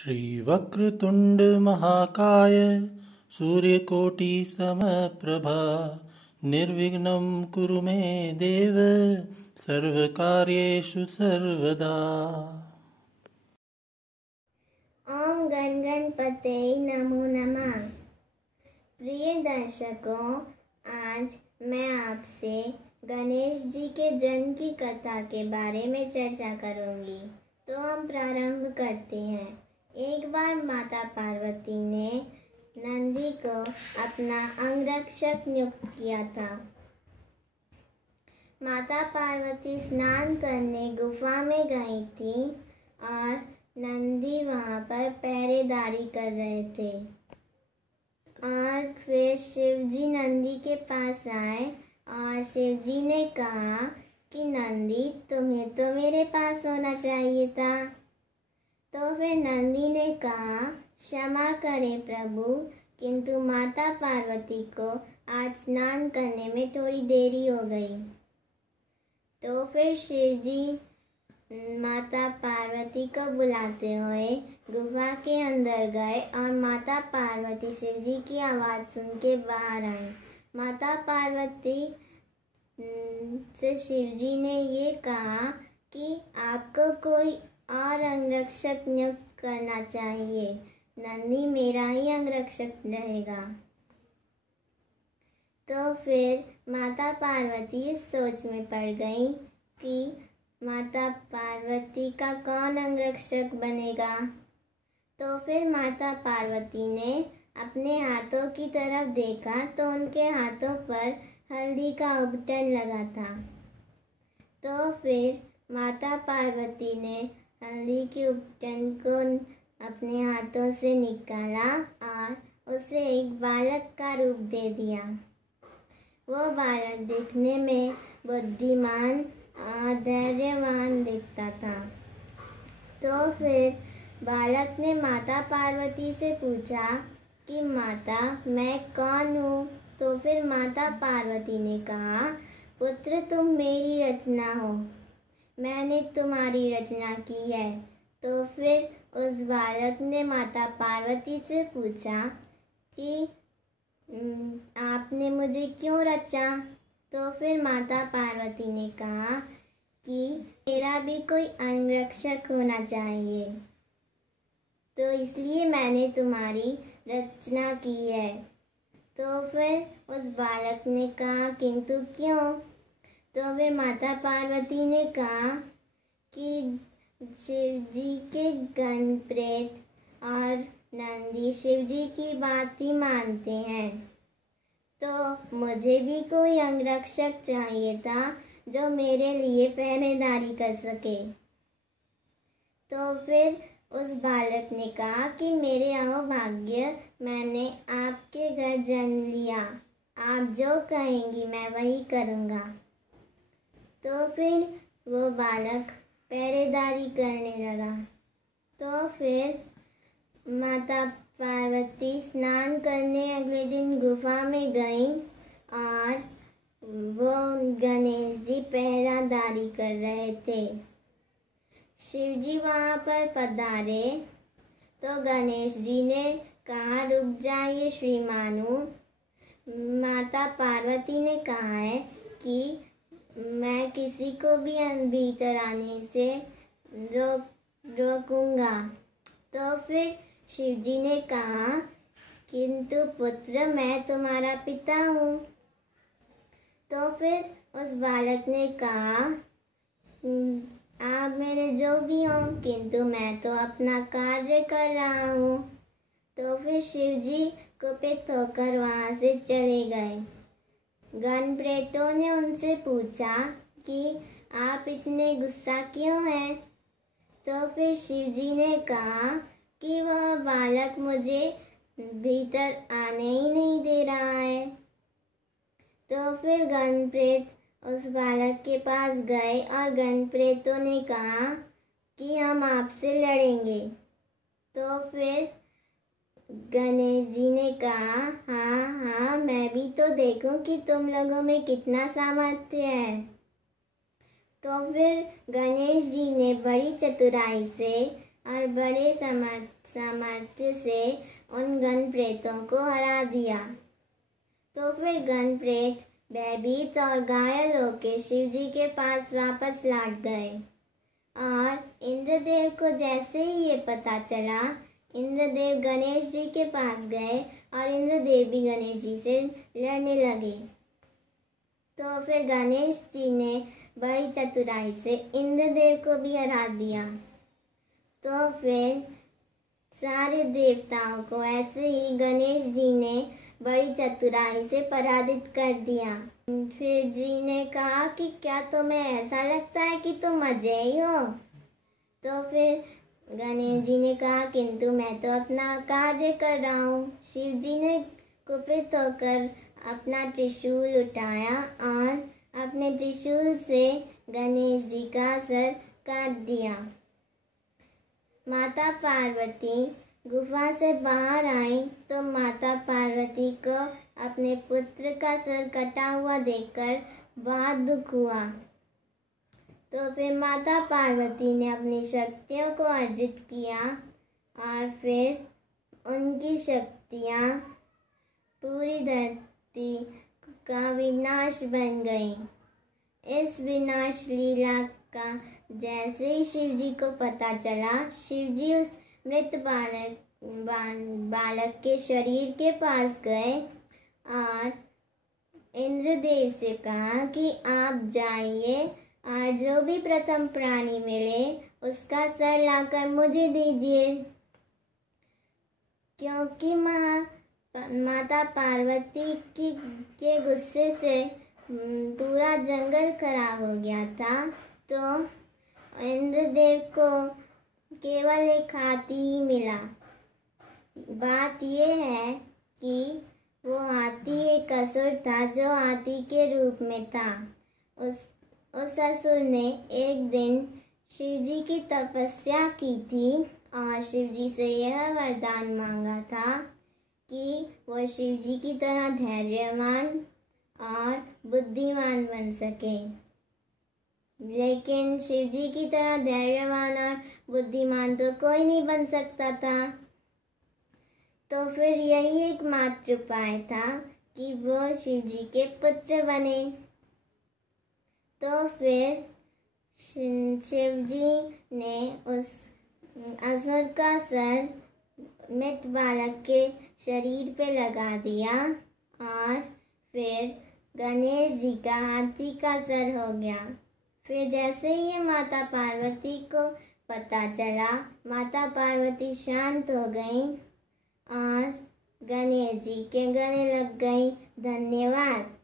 श्रीवक्रतुण्ड महाकाय सूर्यकोटि समप्रभा निर्विघ्नं कुरु मे देव सर्वकार्येषु सर्वदा। ओम गण गणपते नमो नमः। प्रिय दर्शकों, आज मैं आपसे गणेश जी के जन्म की कथा के बारे में चर्चा करूंगी। तो हम प्रारंभ करते हैं। एक बार माता पार्वती ने नंदी को अपना अंगरक्षक नियुक्त किया था। माता पार्वती स्नान करने गुफा में गई थी और नंदी वहाँ पर पहरेदारी कर रहे थे। और फिर शिवजी नंदी के पास आए और शिवजी ने कहा कि नंदी, तुम्हें तो मेरे पास होना चाहिए था। तो फिर नंदी ने कहा, क्षमा करें प्रभु, किंतु माता पार्वती को आज स्नान करने में थोड़ी देरी हो गई। तो फिर शिवजी माता पार्वती को बुलाते हुए गुफा के अंदर गए और माता पार्वती शिवजी की आवाज़ सुन के बाहर आई। माता पार्वती से शिवजी ने ये कहा कि आपको कोई और अंगरक्षक नियुक्त करना चाहिए, नंदी मेरा ही अंगरक्षक रहेगा। तो फिर माता पार्वती इस सोच में पड़ गई कि माता पार्वती का कौन अंगरक्षक बनेगा। तो फिर माता पार्वती ने अपने हाथों की तरफ देखा तो उनके हाथों पर हल्दी का उपटन लगा था। तो फिर माता पार्वती ने हल्दी के उपटन को अपने हाथों से निकाला और उसे एक बालक का रूप दे दिया। वो बालक दिखने में बुद्धिमान और धैर्यवान दिखता था। तो फिर बालक ने माता पार्वती से पूछा कि माता, मैं कौन हूँ। तो फिर माता पार्वती ने कहा, पुत्र, तुम मेरी रचना हो, मैंने तुम्हारी रचना की है। तो फिर उस बालक ने माता पार्वती से पूछा कि आपने मुझे क्यों रचा। तो फिर माता पार्वती ने कहा कि मेरा भी कोई अंगरक्षक होना चाहिए, तो इसलिए मैंने तुम्हारी रचना की है। तो फिर उस बालक ने कहा, किंतु क्यों। तो फिर माता पार्वती ने कहा कि शिवजी के गण प्रेत और नंदी शिवजी की बात ही मानते हैं, तो मुझे भी कोई अंगरक्षक चाहिए था जो मेरे लिए पहरेदारी कर सके। तो फिर उस बालक ने कहा कि मेरे अहोभाग्य, मैंने आपके घर जन्म लिया, आप जो कहेंगी मैं वही करूँगा। तो फिर वो बालक पहरेदारी करने लगा। तो फिर माता पार्वती स्नान करने अगले दिन गुफा में गई और वो गणेश जी पहरादारी कर रहे थे। शिवजी वहाँ पर पधारे तो गणेश जी ने कहा, रुक जाइए श्रीमानु, माता पार्वती ने कहा है कि मैं किसी को भी भीतर आने से रोकूंगा। तो फिर शिवजी ने कहा, किंतु पुत्र, मैं तुम्हारा पिता हूँ। तो फिर उस बालक ने कहा, आप मेरे जो भी हों, किंतु मैं तो अपना कार्य कर रहा हूँ। तो फिर शिवजी कुपित होकर वहाँ से चले गए। गण प्रेतों ने उनसे पूछा कि आप इतने गुस्सा क्यों हैं। तो फिर शिवजी ने कहा कि वह बालक मुझे भीतर आने ही नहीं दे रहा है। तो फिर गण प्रेत उस बालक के पास गए और गण प्रेतों ने कहा कि हम आपसे लड़ेंगे। तो फिर गणेश जी ने कहा, हाँ, मैं भी तो देखूं कि तुम लोगों में कितना सामर्थ्य है। तो फिर गणेश जी ने बड़ी चतुराई से और बड़े सामर्थ्य से उन गण प्रेतों को हरा दिया। तो फिर गण प्रेत भयभीत और घायल होकर शिव जी के पास वापस लौट गए और इंद्रदेव को जैसे ही ये पता चला, इंद्रदेव गणेश जी के पास गए और इंद्रदेव भी गणेश जी से लड़ने लगे। तो फिर गणेश जी ने बड़ी चतुराई से इंद्रदेव को भी हरा दिया। तो फिर सारे देवताओं को ऐसे ही गणेश जी ने बड़ी चतुराई से पराजित कर दिया। फिर जी ने कहा कि क्या तुम्हें ऐसा लगता है कि तुम अजय हो? तो फिर गणेश जी ने कहा किंतु मैं तो अपना कार्य कर रहा हूँ। शिव जी ने कुपित होकर अपना त्रिशूल उठाया और अपने त्रिशूल से गणेश जी का सर काट दिया। माता पार्वती गुफा से बाहर आई तो माता पार्वती को अपने पुत्र का सर कटा हुआ देखकर बहुत दुख हुआ। तो फिर माता पार्वती ने अपनी शक्तियों को अर्जित किया और फिर उनकी शक्तियाँ पूरी धरती का विनाश बन गई। इस विनाश लीला का जैसे ही शिव जी को पता चला, शिव जी उस मृत बालक के शरीर के पास गए और इंद्रदेव से कहा कि आप जाइए और जो भी प्रथम प्राणी मिले उसका सर लाकर मुझे दीजिए, क्योंकि माता पार्वती के गुस्से से पूरा जंगल खराब हो गया था। तो इंद्रदेव को केवल एक हाथी ही मिला। बात यह है कि वो हाथी एक असुर था जो हाथी के रूप में था। उस असुर ने एक दिन शिव जी की तपस्या की थी और शिव जी से यह वरदान मांगा था कि वो शिव जी की तरह धैर्यवान और बुद्धिमान बन सके। लेकिन शिव जी की तरह धैर्यवान और बुद्धिमान तो कोई नहीं बन सकता था। तो फिर यही एकमात्र उपाय था कि वो शिव जी के पुत्र बने। तो फिर शिव जी ने उस असुर का सर मृत बालक के शरीर पे लगा दिया और फिर गणेश जी का हाथी का सर हो गया। फिर जैसे ही ये माता पार्वती को पता चला, माता पार्वती शांत हो गई और गणेश जी के गले लग गई। धन्यवाद।